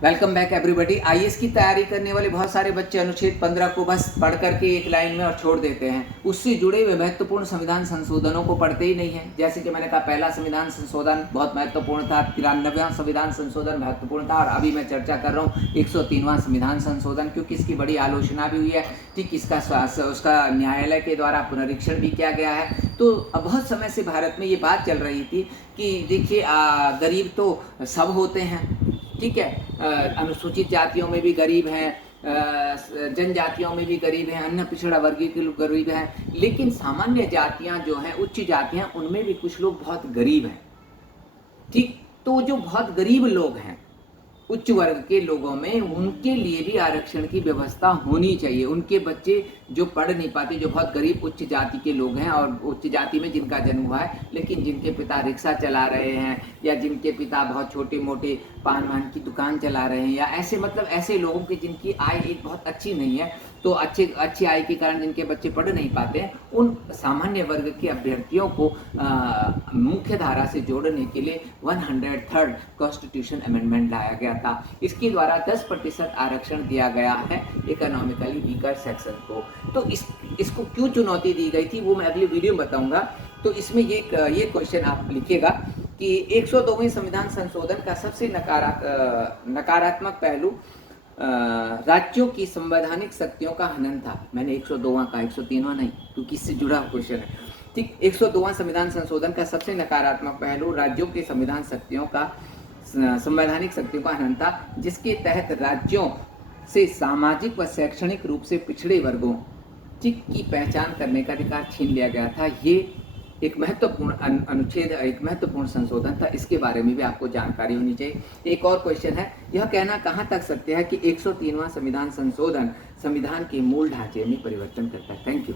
Welcome back everybody. IAS की तैयारी करने वाले बहुत सारे बच्चे अनुच्छेद 15 को बस पढ़ करके एक लाइन में और छोड़ देते हैं। उससे जुड़े हुए महत्वपूर्ण संविधान संशोधनों को पढ़ते ही नहीं है। जैसे कि मैंने कहा, पहला संविधान संशोधन बहुत महत्वपूर्ण था, 93वां संविधान संशोधन महत्वपूर्ण था, और अभी मैं चर्चा कर रहा हूँ 103वां संविधान संशोधन, क्योंकि इसकी बड़ी आलोचना भी हुई है। ठीक, इसका उसका न्यायालय के द्वारा पुनरीक्षण भी किया गया है। तो बहुत समय से भारत में ये बात चल रही थी कि देखिए, गरीब तो सब होते हैं, ठीक है, अनुसूचित जातियों में भी गरीब हैं, जनजातियों में भी गरीब हैं, अन्य पिछड़ा वर्गीय के लोग गरीब हैं, लेकिन सामान्य जातियां जो हैं, उच्च जातियां, उनमें भी कुछ लोग बहुत गरीब हैं। ठीक, तो जो बहुत गरीब लोग हैं, उच्च वर्ग के लोगों में, उनके लिए भी आरक्षण की व्यवस्था होनी चाहिए। उनके बच्चे जो पढ़ नहीं पाते, जो बहुत गरीब उच्च जाति के लोग हैं और उच्च जाति में जिनका जन्म हुआ है, लेकिन जिनके पिता रिक्शा चला रहे हैं, या जिनके पिता बहुत छोटे मोटे पान वान की दुकान चला रहे हैं, या ऐसे मतलब ऐसे लोगों की जिनकी आय एक बहुत अच्छी नहीं है, तो अच्छी आय के कारण जिनके बच्चे पढ़ नहीं पाते हैं, उन सामान्य वर्ग के अभ्यर्थियों को मुख्य धारा से जोड़ने के लिए 103rd कॉन्स्टिट्यूशन अमेंडमेंट लाया गया था। इसके द्वारा 10% आरक्षण दिया गया है इकोनॉमिकली वीकर सेक्शन को। तो इसको क्यों चुनौती दी गई थी, वो मैं अगली वीडियो में बताऊंगा। तो इसमें ये क्वेश्चन आप लिखिएगा कि 102वें संविधान संशोधन का सबसे नकारात्मक पहलू राज्यों की संवैधानिक शक्तियों का हनन था। मैंने 102वां का, 103वां नहीं, क्योंकि इससे जुड़ा क्वेश्चन है। ठीक, 102वां संविधान संशोधन का सबसे नकारात्मक पहलू राज्यों की संवैधानिक शक्तियों का हनन था, जिसके तहत राज्यों से सामाजिक व शैक्षणिक रूप से पिछड़े वर्गों ठीक की पहचान करने का अधिकार छीन लिया गया था। ये एक महत्वपूर्ण अनुच्छेद, एक महत्वपूर्ण संशोधन था। इसके बारे में भी आपको जानकारी होनी चाहिए। एक और क्वेश्चन है, यह कहना कहाँ तक सत्य है कि 103वां संविधान संशोधन संविधान के मूल ढांचे में परिवर्तन करता है। Thank you.